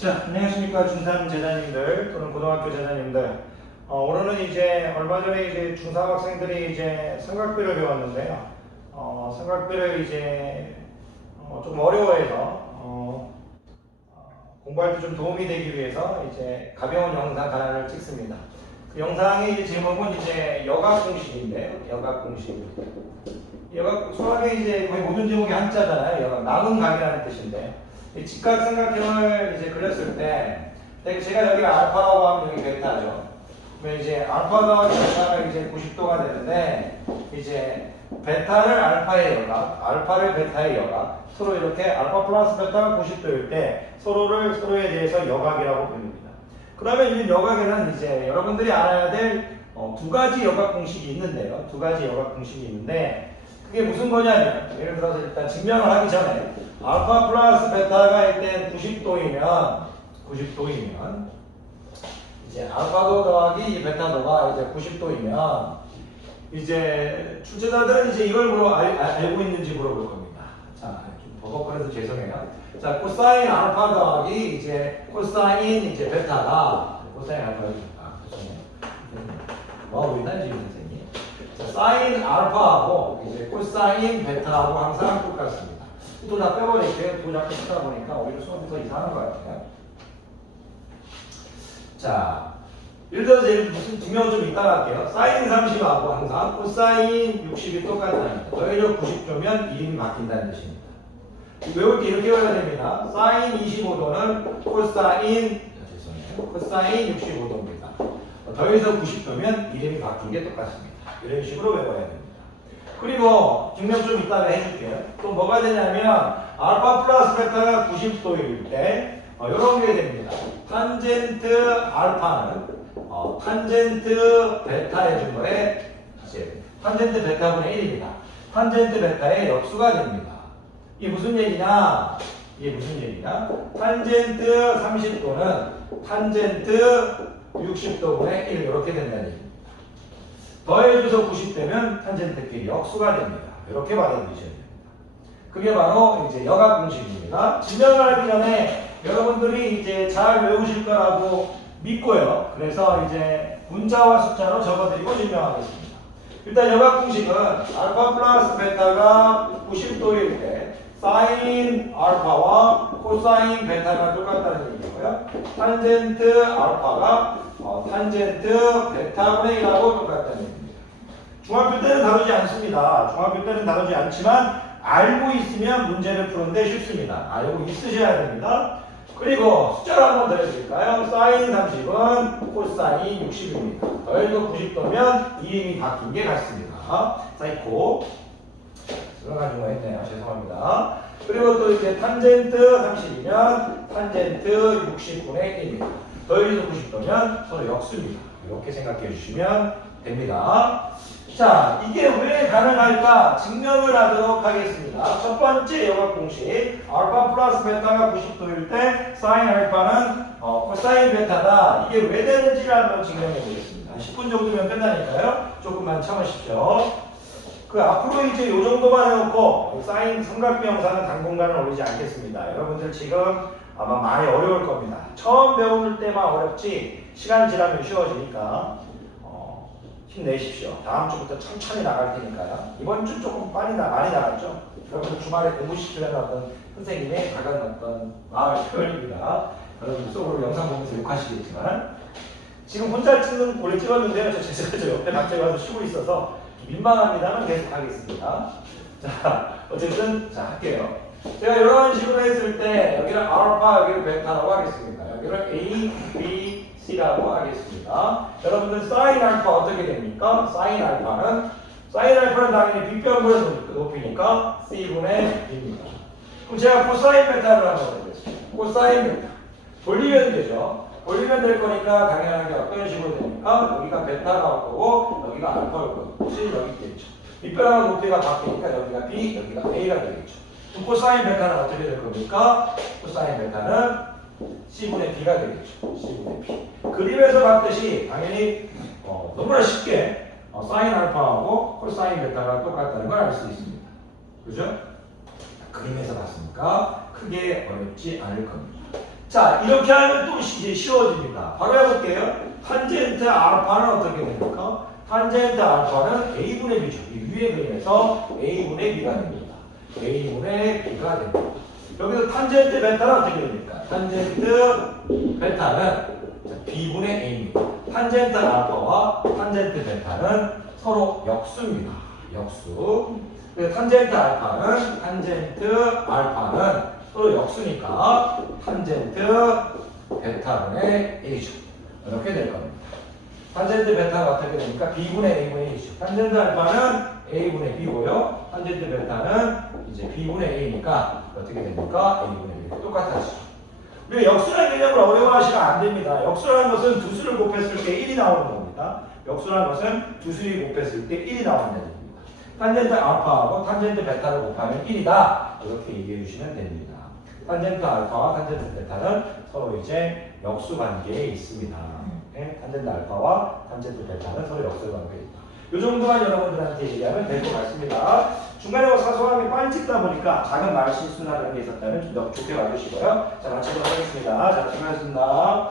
자, 안녕하십니까 중3 제자님들 또는 고등학교 제자님들. 어, 오늘은 이제 얼마 전에 이제 중3 학생들이 이제 삼각비를 배웠는데요. 어, 삼각비를 이제 어, 좀 어려워해서 어, 어, 공부할 때 좀 도움이 되기 위해서 이제 가벼운 영상 하나를 찍습니다. 그 영상의 제목은 이제 여각 공식인데요. 여각 공식. 여각 수학의 이제 거의 모든 제목이 한자잖아요. 여각 남은 각이라는 뜻인데. 이 직각삼각형을 이제 그렸을 때 제가 여기 알파라고 하면 여기 베타죠. 그러면 이제 알파가 베타가 이제 90도가 되는데 이제 베타를 알파의 여각, 알파를 베타의 여각 서로 이렇게 알파 플러스 베타가 90도일 때 서로를 서로에 대해서 여각이라고 부릅니다. 그러면 이 여각에는 이제 여러분들이 알아야 될두 가지 여각 공식이 있는데요. 두 가지 여각 공식이 있는데 그게 무슨 거냐면 예를 들어서 일단 증명을 하기 전에 알파 플러스 베타가 일단 90도이면 90도이면 이제 알파도 더하기 베타도가 이제 90도이면 이제 출제자들은 이제 이걸 물어 알, 알고 있는지 물어볼 겁니다. 자, 좀 버벅거려서 죄송해요. 자, 코사인 알파 더하기 이제 코사인 이제 베타가 코사인 알파입니다. 뭐 지금 선생님? 자, 사인 알파하고 이제 코사인 베타하고 항상 똑같습니다. 또다 빼버릴게요. 또 자꾸 쓰다 보니까 오히려 수업이 더 이상한 것 같아요. 자, 예를 들어서 예를 무슨 증명 좀 이따가 할게요. 사인 30하고 항상 코사인 60이 똑같다는 거. 더해져 90도면 이름이 바뀐다는 뜻입니다. 외울 때 이렇게 외워야 됩니다. 사인 25도는 코사인. 코사인 65도입니다. 더해서 90도면 이름이 바뀐 게 똑같습니다. 이런 식으로 외워야 됩니다. 그리고 증명 좀 이따가 해줄게요. 또 뭐가 되냐면 알파 플러스 베타가 90도일 때 어, 이런 게 됩니다. 탄젠트 알파는 어, 탄젠트 베타 해준 거에 이제 탄젠트 베타분의 1입니다. 탄젠트 베타의 역수가 됩니다. 이게 무슨 얘기냐? 이게 무슨 얘기냐? 탄젠트 30도는 탄젠트 60도분의 1 이렇게 된다는 얘기입니다. 더해줘서 90되면 탄젠트끼리 역수가 됩니다. 이렇게 받아들이셔야 됩니다. 그게 바로 이제 여각 공식입니다. 증명을 하기 전에 여러분들이 이제 잘 외우실 거라고 믿고요. 그래서 이제 문자와 숫자로 적어드리고 증명하겠습니다. 일단 여각 공식은 알파 플러스 베타가 90도일 때 사인 알파와 코사인 베타가 똑같다는 얘기고요. 탄젠트 알파가 어, 탄젠트 베타분의 1하고 똑같다는 얘기입니다. 중학교 때는 다루지 않습니다. 중학교 때는 다루지 않지만 알고 있으면 문제를 푸는데 쉽습니다. 알고 있으셔야 됩니다. 그리고 숫자를 한번 드려드릴까요? 사인 30은 코사인 60입니다. 더해서 90도면 이름이 바뀐 게 같습니다. 사이코 들어가지고 했네요. 죄송합니다. 그리고 또 이제 탄젠트 30이면 탄젠트 60분의 1입니다. 더해서 90도면 서로 역수입니다. 이렇게 생각해 주시면 됩니다. 자, 이게 왜 가능할까? 증명을 하도록 하겠습니다. 첫 번째 여각 공식. 알파 플러스 베타가 90도일 때 사인 알파는 어, 코사인 베타다. 이게 왜 되는지를 한번 증명해 보겠습니다. 10분 정도면 끝나니까요. 조금만 참으십시오. 그 앞으로 이제 요 정도만 해놓고 사인 삼각비 영상은 당분간은 올리지 않겠습니다. 여러분들 지금 아마 많이 어려울 겁니다. 처음 배울 때만 어렵지 시간 지나면 쉬워지니까 어, 힘내십시오. 다음 주부터 천천히 나갈 테니까요. 이번 주 조금 빨리 나 많이 나갔죠. 여러분 주말에 공부시키려는 어떤 선생님의 작은 어떤 마음의 표현입니다. 여러분 속으로 영상 보면서 욕하시겠지만 지금 혼자 찍는 원래 찍었는데요. 저 제가 저 옆에 갑자기 와서 쉬고 있어서 민망합니다만 계속 하겠습니다. 자, 어쨌든 자 할게요. 제가 이런 식으로 했을 때 여기를 알파, 여기를 베타라고 하겠습니다. 여기를 A, B, C라고 하겠습니다. 여러분들 사인 알파 어떻게 됩니까? 사인 알파는 사인 알파는 당연히 빗변분의 높이니까 C분의 B입니다. 그럼 제가 코사인 베타를 한번 해보겠습니다. 코사인 베타. 돌리면 되죠. 돌리면 될 거니까 당연하게 어떤 식으로 됩니까? 여기가 베타가 올 거고 여기가 알파일 거고 C 여기 있겠죠. 빗변하는 높이가 바뀌니까 여기가 B, 여기가 A가 되겠죠. 그럼 코사인 베타는 어떻게 될 겁니까? 코사인 베타는 C분의 B가 되겠죠. C분의 B. 그림에서 봤듯이 당연히 어, 너무나 쉽게 어, 사인 알파하고 코사인 베타가 똑같다는 걸 알 수 있습니다. 그죠? 그림에서 봤으니까 크게 어렵지 않을 겁니다. 자, 이렇게 하면 또 이제 쉬워집니다. 바로 해볼게요. 탄젠트 알파는 어떻게 됩니까? 탄젠트 알파는 a분의 b죠. 이 위에 그림에서 a분의 b가 됩니다. A분의 b가 됩니다. 여기서 탄젠트 베타는 어떻게 됩니까? 탄젠트 베타는 자, b분의 a입니다. 탄젠트 알파와 탄젠트 베타는 서로 역수입니다. 역수. 탄젠트 알파는 탄젠트 알파는 서로 역수니까 탄젠트 베타분의 1이죠. 이렇게 될 겁니다. 탄젠트 베타가 어떻게 됩니까? b분의 a분의 1이죠. 탄젠트 알파는 a분의 b고요. 탄젠트 베타는 이제 b분의 a니까 어떻게 됩니까? a분의 1. 똑같아지죠. 우리가 역수라는 개념을 어려워하시면 안 됩니다. 역수라는 것은 두 수를 곱했을 때 1이 나오는 겁니다. 역수라는 것은 두 수를 곱했을 때 1이 나오는 겁니다. 탄젠트 알파하고 탄젠트 베타를 곱하면 1이다. 이렇게 얘기해 주시면 됩니다. 탄젠트 알파와 탄젠트 베타는 서로 이제 역수 관계에 있습니다. 네? 탄젠트 알파와 탄젠트 베타는 서로 역수 관계에 있다. 이 정도만 여러분들한테 얘기하면 될 것 같습니다. 중간에 빨리 찍다 보니까 작은 말 실수나 이런 게 있었다면 좀 더 좋게 봐주시고요. 자, 마치도록 하겠습니다. 자, 수고하셨습니다.